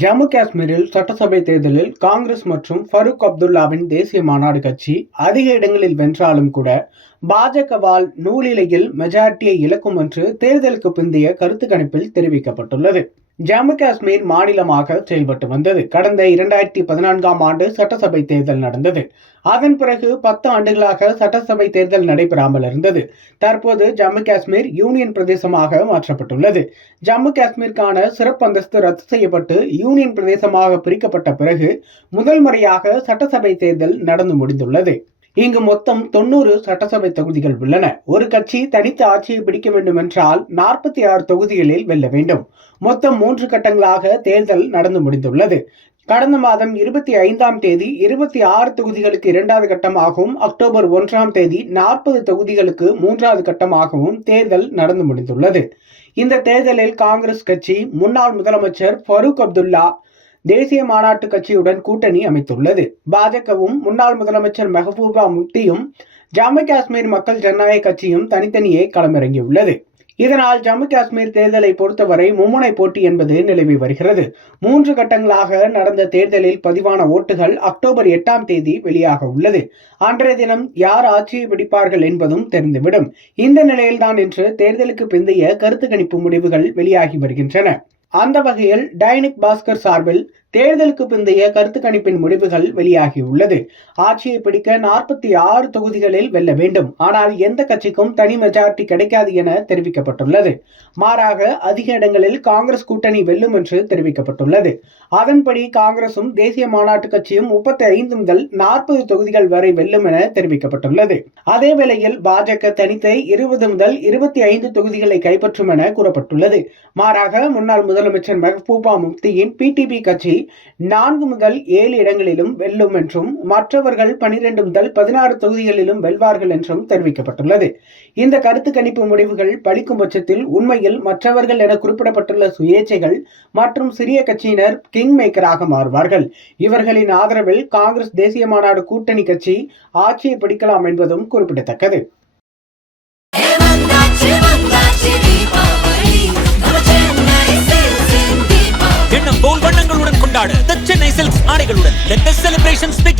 ஜம்மு காஷ்மீரில் சட்டசபை தேர்தலில் காங்கிரஸ் மற்றும் ஃபரூக் அப்துல்லாவின் தேசிய மாநாடு கட்சி அதிக இடங்களில் வென்றாலும் கூட பாஜகவால் நூலிலையில் மெஜாரிட்டியை இழக்கும் என்று தேர்தலுக்கு பிந்தைய கருத்து கணிப்பில் தெரிவிக்கப்பட்டுள்ளது. ஜம்மு காஷ்மீர் மாநிலமாக செயல்பட்டு வந்தது. கடந்த 2014ஆம் ஆண்டு சட்டசபை தேர்தல் நடந்தது. அதன் பிறகு 10 ஆண்டுகளாக சட்டசபை தேர்தல் நடைபெறாமல் இருந்தது. தற்போது ஜம்மு காஷ்மீர் யூனியன் பிரதேசமாக மாற்றப்பட்டுள்ளது. ஜம்மு காஷ்மீருக்கான சிறப்பு அந்தஸ்து ரத்து செய்யப்பட்டு யூனியன் பிரதேசமாக பிரிக்கப்பட்ட பிறகு முதல் முறையாக சட்டசபை தேர்தல் நடந்து முடிந்துள்ளது. இங்கு மொத்தம் 90 சட்டசபை தொகுதிகள் உள்ளன. ஒரு கட்சி தனித்து ஆட்சியை பிடிக்க வேண்டும் என்றால் 46 தொகுதிகளில் வெல்ல வேண்டும். மொத்தம் 3 கட்டங்களாக தேர்தல் நடந்து முடிந்துள்ளது. கடந்த மாதம் 25ஆம் தேதி 26 தொகுதிகளுக்கு 2வது கட்டமாகவும், அக்டோபர் 1ஆம் தேதி 40 தொகுதிகளுக்கு 3வது கட்டமாகவும் தேர்தல் நடந்து முடிந்துள்ளது. இந்த தேர்தலில் காங்கிரஸ் கட்சி முன்னாள் முதலமைச்சர் ஃபரூக் அப்துல்லா தேசிய மாநாட்டு கட்சியுடன் கூட்டணி அமைத்துள்ளது. பாஜகவும் முன்னாள் முதலமைச்சர் மெஹபூபா முஃப்தியும் ஜம்மு காஷ்மீர் மக்கள் ஜனநாயக கட்சியும் தனித்தனியே களமிறங்கியுள்ளது. இதனால் ஜம்மு காஷ்மீர் தேர்தலை பொறுத்தவரை மும்முனை போட்டி என்பது நிலவி வருகிறது. 3 கட்டங்களாக நடந்த தேர்தலில் பதிவான ஓட்டுகள் அக்டோபர் 8ஆம் தேதி வெளியாக உள்ளது. அன்றைய தினம் யார் ஆட்சியை பிடிப்பார்கள் என்பதும் தெரிந்துவிடும். இந்த நிலையில்தான் இன்று தேர்தலுக்கு பிந்தைய கருத்து கணிப்பு முடிவுகள் வெளியாகி வருகின்றன. அந்த வகையில் டைனிக் பாஸ்கர் சார்பில் தேர்தலுக்கு பிந்தைய கருத்து கணிப்பின் முடிவுகள் வெளியாகியுள்ளது. ஆட்சியை பிடிக்க 46 தொகுதிகளில் வெல்ல வேண்டும். ஆனால் எந்த கட்சிக்கும் தனி மெஜாரிட்டி கிடைக்காது என தெரிவிக்கப்பட்டுள்ளது. மாறாக அதிக இடங்களில் காங்கிரஸ் கூட்டணி வெல்லும் என்று தெரிவிக்கப்பட்டுள்ளது. அதன்படி காங்கிரசும் தேசிய மாநாட்டு கட்சியும் 35 முதல் 40 தொகுதிகள் வரை வெல்லும் என தெரிவிக்கப்பட்டுள்ளது. அதே வேளையில் பாஜக தனித்தே 20 முதல் 25 தொகுதிகளை கைப்பற்றும் என கூறப்பட்டுள்ளது. மாறாக முன்னாள் முதலமைச்சர் மெஹபூபா முஃப்தியின் பிடிபி கட்சி 4 முதல் 7 இடங்களிலும் வெல்லும் என்றும், மற்றவர்கள் 12 முதல் 16 தொகுதிகளிலும் வெல்வார்கள் என்றும் தெரிவிக்கப்பட்டுள்ளது. இந்த கருத்து கணிப்பு முடிவுகள் பலிக்கும் பட்சத்தில் உண்மையில் மற்றவர்கள் என குறிப்பிடப்பட்டுள்ள சுயேட்சைகள் மற்றும் சிறிய கட்சியினர் கிங் மேக்கராக மாறுவார்கள். இவர்களின் ஆதரவில் காங்கிரஸ் தேசிய மாநாடு கூட்டணி கட்சி ஆட்சியை பிடிக்கலாம் என்பதும் குறிப்பிடத்தக்கது. வண்ணங்களுடன் கொண்டாட சென்னை சில்க்ஸ் ஆடைகளுடன் let the celebrations begin.